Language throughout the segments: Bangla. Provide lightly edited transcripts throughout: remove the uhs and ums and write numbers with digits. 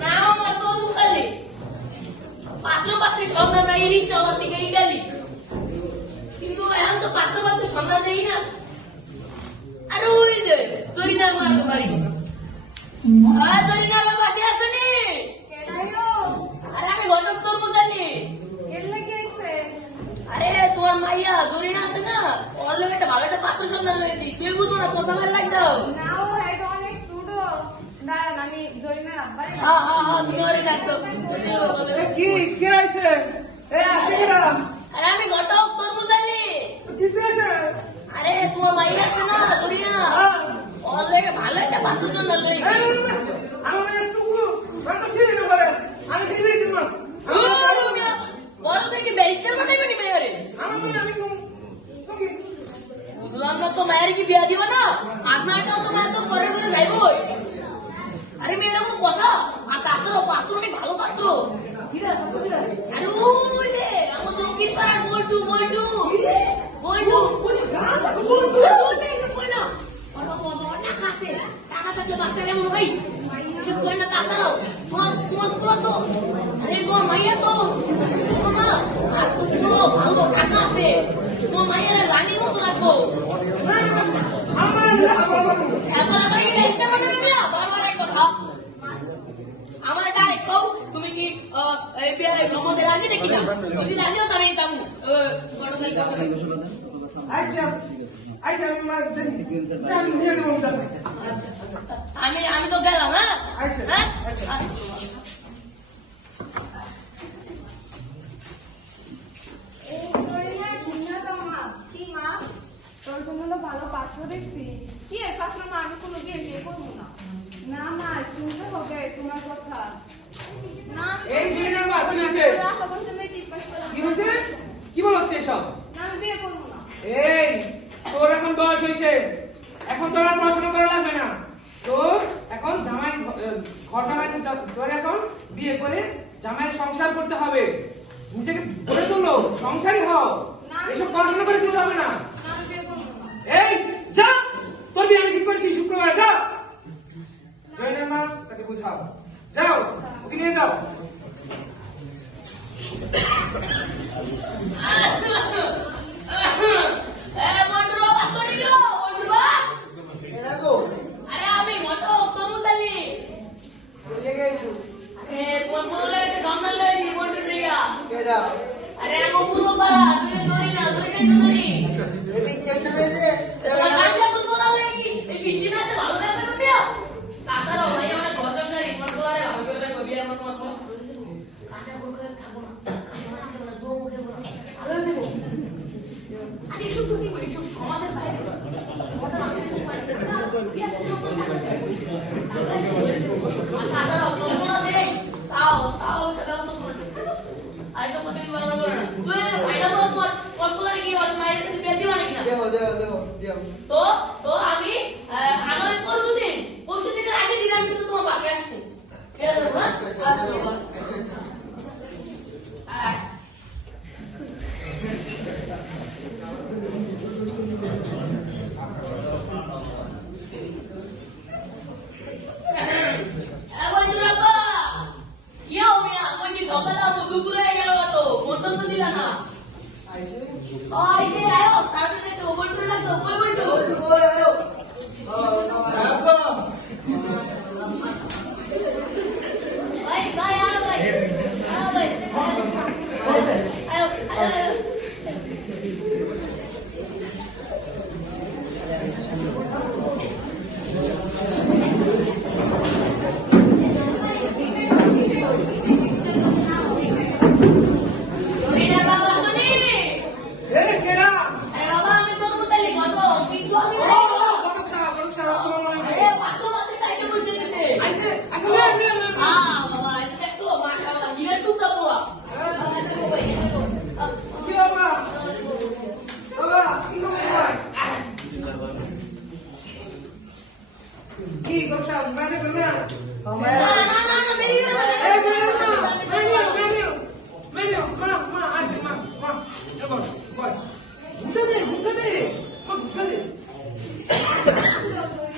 না মামা তো দুখালি পাত্র পাত্রী সন্ধান নাই রিক্সাওয়ালা থেকে ইটালি কিন্তু এখন তো পাত্র পাত্রী সন্ধান নেই না আর ওই যে জরিনার মার বাড়ি জরিনার বাসে আসেনি আরে আমি ঘটক তোর বোঝানি আরে তোমার মাইয়া জরিনা আছে না ওর লোক একটা ভালো একটা পাত্র সন্ধান হয়েছি তুই বুঝবো না কথা বলে লাগতাম আরে আমি ঘটক তোর বুঝালি আরে তোমার মাই আছে না জরিনা ওর লোক ভালো একটা পাত্র সন্ধান হয়েছি বড় থেকে ব্যারিস্টার বানাইবে নি মেয়ারে বুঝলাম না তো মায়ের কি বিয়া দিব না আজ না এটাও তো মায়ের তো পরে করে যাইব আরে মেয়েরা কোনো কথা আর তাছাড়াও পাত্র অনেক ভালো পাত্র আরে ওই রে আমার চৌকির পাড়ার বল্টু বল্টু বল্টু টাকা থাকলে বাচ্চারা এমন হয় না তাছাড়াও তোমার তো আরে তোমার মাইয়া তো আর তো ভালো টাকা আছে তোমার মাইয়া রানীর মতো রাখবো আমার ডাইরেক্ট কও তুমি কি সম্বন্ধে রাজি নাকি না যদি রাজি হতো আমি যাবো আমি তো গেলাম হ্যাঁ ভালো পাত্র দেখছি কি এর পাত্র না আমি কোনো বিয়ে করবো না না মা শুনতে হবে তোমার কথা না কি বলছ এসব না আমি বিয়ে করবো না এই তোর এখন বয়স হয়েছে এখন তোর আর পড়াশোনা করা লাগবে না তোর এখন জামাই ঘর জামাই তোর এখন বিয়ে করে জামাইয়ের সংসার করতে হবে নিজেকে বলে তুলো সংসারী হও এসব পড়াশোনা করে কিছু হবে না এই যা তোর বিয়ে আমি ঠিক করছি শুক্রবার যা জয়নের মা তাকে বুঝাও যাও ওকে নিয়ে যাও আরে আমি মতো তরুণালি সন্ধান লাগি বন্ধু লেগা আরে আমি পূর্ব পাড়া তুই ধরি না তুই কেন ধরি গানটা বুঝবো না কি এই বিচিনাতে ভালো লাগবে না বিয়া তাছাড়াও ভাই আমার ঘর গাড়ি মনগুলারে ভালো করে রাখো বিয়ার মত মত কাটা বলকে খাবো না জো মুখে বলো আরে দেব আরে শুধু কি করি সব সমাজের বাইরে কথা না তাছাড়াও তোমরা দেখ তাও এটা ব্যবস্থা করে আইসা মতে বলা বলা তুই ভাইরা তো তোমার কলকলারে কি ওর মায়ের কাছে বিয়ে দিবা নাকি না দেও তো আমি আগামী পরশুদিনের আগে দিন আমি কিন্তু তোমার বাসায় আসছি ঠিক আছে দিলা না আইতে আয়ো তাড়াতাড়ি তো বলতে লাগতো কই বলতো ভাই ভাই আয় ভাই আয়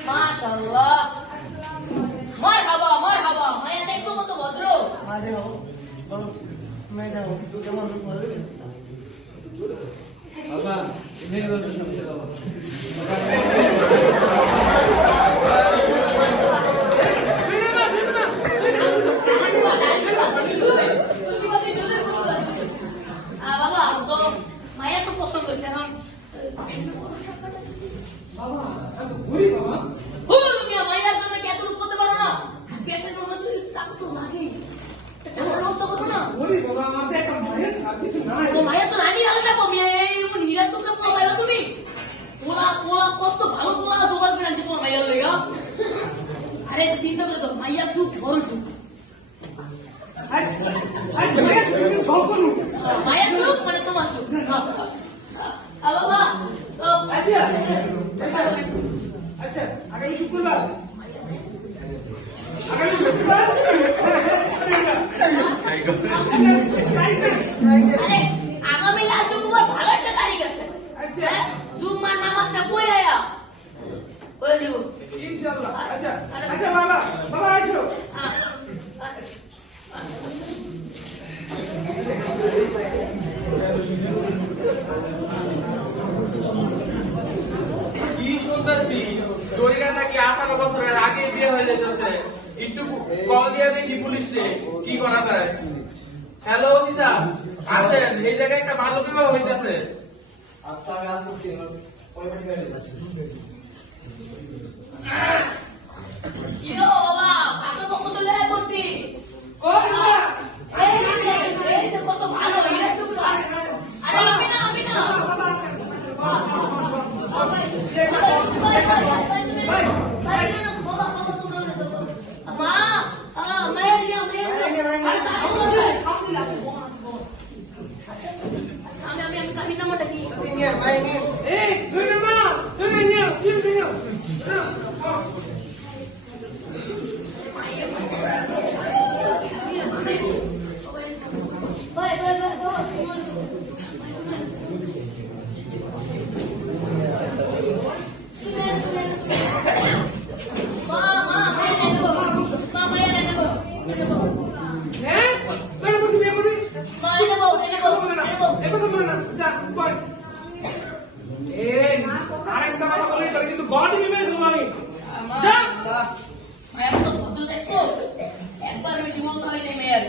Masya Allah. বাবা মেয়ে বলছে শুনতে বাবা বাবা তো মায়ের তো পছন্দ হয়েছে এখন বাবা আমি ঘুরি বাবা তুমি মায়ের জন্য কি এতটুকু করতে পারো না পেশেন্ট মনে তুই টাকা তো লাগেই টাকা নষ্ট করবো না ঘুরি বাবা আমার তো একটা মায়ের আর কিছু নাই ও মায়ের তো রানী হালে থাকো নিরাজ তোকে পাইবা তুমি পোলা পোলা কত ভালো পোলা জোগাড় করে আনছে তোমার মাইয়ার লেগা আরে চিন্তা করে তো মাইয়া সুখ বড় সুখ আচ্ছা আচ্ছা মায়ের সঙ্গে জল করুন মায়ের সুখ মানে তোমার সুখ বাবা তো আচ্ছা আচ্ছা আগামী শুক্রবার আগামী শুক্রবার আরে আগামী লাস্ট শুক্রবার ভালো একটা তারিখ আছে আচ্ছা। জুম্মার নামাজটা পড়ে আয়া বলে দিব ইনশাআল্লাহ আচ্ছা আচ্ছা বাবা বাবা আসো কি শুনতেছি জরিনা নাকি 18 বছরের আগে বিয়ে হয়ে যেতেছে একটু কল দিয়ে দেখি পুলিশে কি করা যায় হ্যালো অফিসার আসেন এই জায়গায় একটা বাল্য বিবাহ হইতেছে আচ্ছা আমি আসছি ওই পাটি বাইরে যাচ্ছি ইয়ো বাবা আপনার পক্ষ তো লেখা করছি কই বাবা এই যে কত ভালো এটা একটু আরে আমি না আমি নামটা কি এই তুই না মা তুই না নিও তুই নিও হ্যাঁ তোর মুখে বিয়ে করবি এখন তো না যা কই এই আরেকটা কথা বলি তোর কিন্তু গড়ি নিবে তুমি যা একবার বেশি বলতে হয় নেই মেয়ের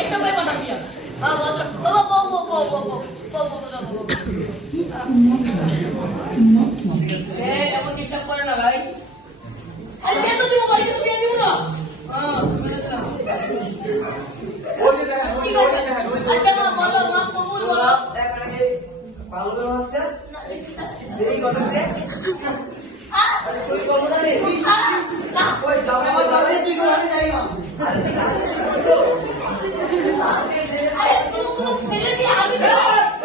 একটা বই কথা দিয়া এমন ডিস্টার্ব করে না ভাই আরে কেন দিব বাড়ি তো বিয়ে দিব না ঠিক আছে আচ্ছা মা বলো মা কবুল বলো ভালো হচ্ছে না, এই কথা দে আহ, তুই করব না রে না ওই যাবে তুই করে যাই মা আরে তুমি ফেলে দিয়ে আমি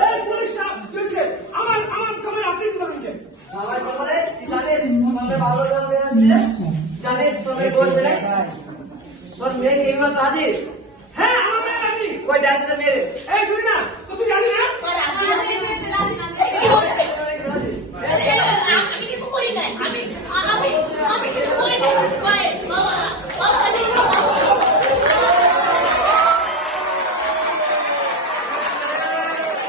এই পুলিশ সাহেব দেখে আমার খবর আপনি ধরুন কে আমার খবরে জানিস আমাদের ভালো যাবে জানিস তোর বলবে না তোর মেয়ে এই মাত্র আজি হ্যাঁ আমার মেয়ে নাকি ওই ডাক্তার মেরে